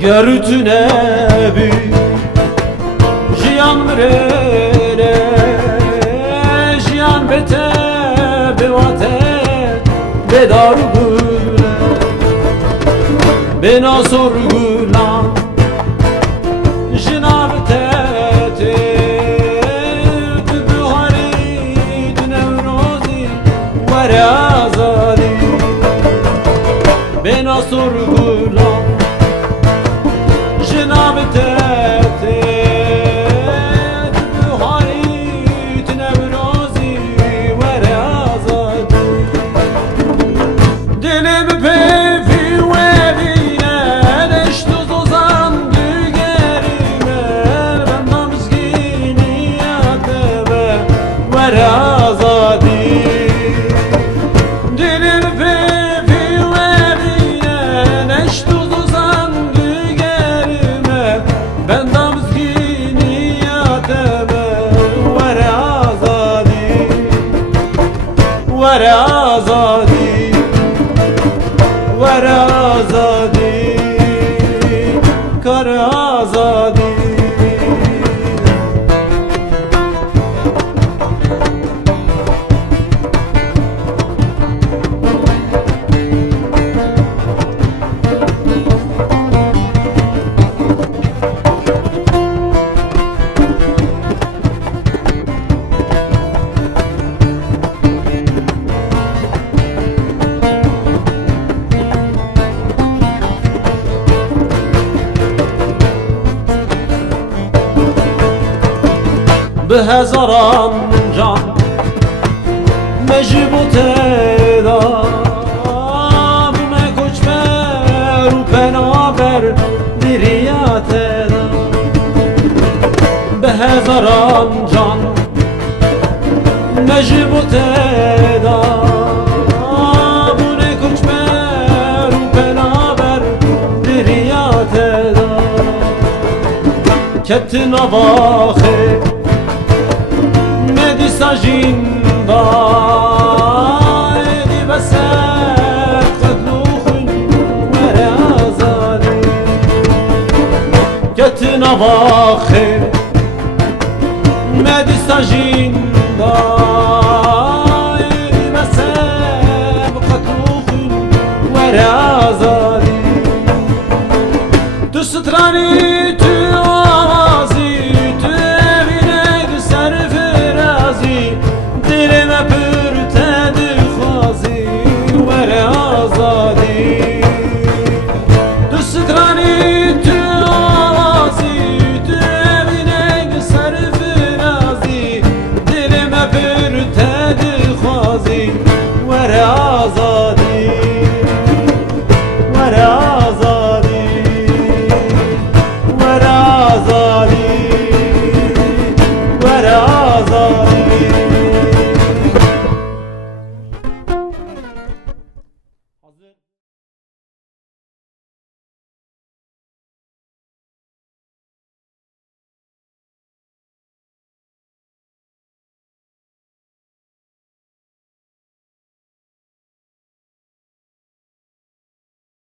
گرتونه بی جیان مرنه جیان بته بواته بدار گونه بنا سرگونان جناب تته ببهاری دنوروزی وره آزادی بنا سرگونان جناب تته ببهاری دنوروزی وره آزادی دلم پیفی و آزادی دلم فی وبینه نشت و زندگیمه بندم زگینیاتمه ور آزادی ور آزادی ور آزادی کار آزادی به هزاران جان مجبوط دام مکوچ بر و پنابر دریات دام به هزاران جان مجبوط دام مکوچ بر و پنابر دریات دام کت نواخه مدی ساجین دی بسات قدلوخن ور آزادی کت نواخر مدی ساجین دی بسات قدلوخن ور آزادی تو سترانی